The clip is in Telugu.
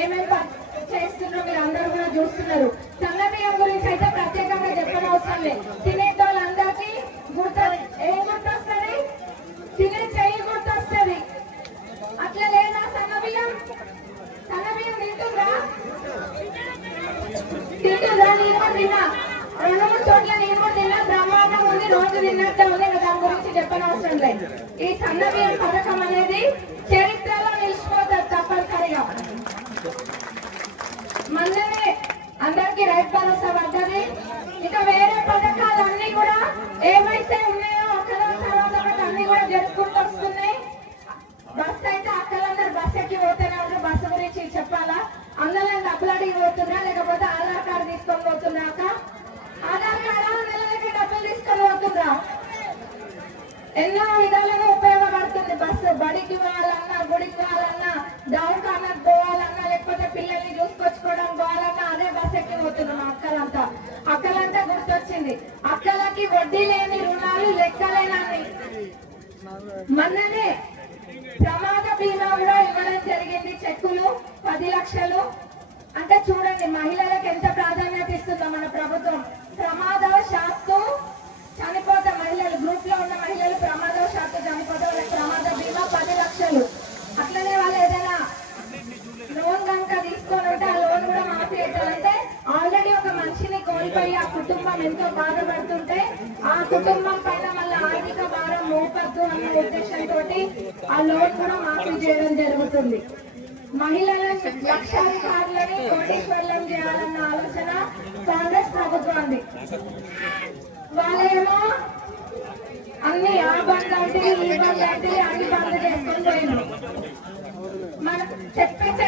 ఏమేమి చేస్తున్నారో మీరు అందరూ కూడా చూస్తున్నారు. సన్న గురించి అయితే ప్రత్యేకంగా చెప్పడం అవసరం లేదు. తినే వాళ్ళందరికీ గుర్త ఏం గుర్తొస్తుంది? తినే చెయ్యి గుర్తొస్తుంది. అట్లా లేదా సన్న బియ్యం తింటుందా తింటుందా నేను కూడా తిన్నా. రెండు మూడు చోట్ల నేను కూడా తిన్నా. బ్రహ్మాండం ఉంది రోజు తిన్నట్టే ఉంది దాని గురించి చెప్పనవసరం లేదు. ఈ సన్నబియ్యం పథకం అనేది భరోసా పడ్డది ఇక వేరే పథకాలన్నీ కూడా ఏమైతే ఉన్నాయో అక్కడ తర్వాత ఒకటి అన్ని కూడా జరుపుకుంటూ వస్తున్నాయి. బస్ అయితే అక్కలందరూ బస్ ఎక్కి పోతూనే ఉంటారు బస్సు గురించి చెప్పాలా? అందరం డబ్బులు అడిగి పోతున్నా లేకపోతే ఆధార్ కార్డు తీసుకొని పోతున్నాక ఆధార్ కార్డు? నెలలకి డబ్బులు తీసుకొని పోతున్నా ఎన్నో విధాలుగా ఉపయోగపడుతుంది. బస్సు బడికి పోవాలన్నా గుర్తొచ్చింది అక్కలకి వడ్డీ లేని రుణాలు లెక్కలేనని. మొన్ననే ప్రమాద బీమా కూడా ఇవ్వడం జరిగింది చెక్కులు పది లక్షలు. అంటే చూడండి మహిళలకు మనిషిని ఆ కుటుంబం ఎంతో బాధపడుతుంటే ఆ కుటుంబం పైన మళ్ళీ ఆర్థిక భారం మోపద్దు అన్న ఉద్దేశంతో ఆ లోన్ కూడా మాఫీ చేయడం జరుగుతుంది. మహిళలను లక్షాధికారులని కోటీశ్వర్లం చేయాలన్న ఆలోచన కాంగ్రెస్ ప్రభుత్వాన్ని వాళ్ళేమో అన్ని ఆ బంద్ అంటే ఈ బంద్ అంటే అన్ని బంద్ చేసుకొని పోయినారు. మనం చెప్పించే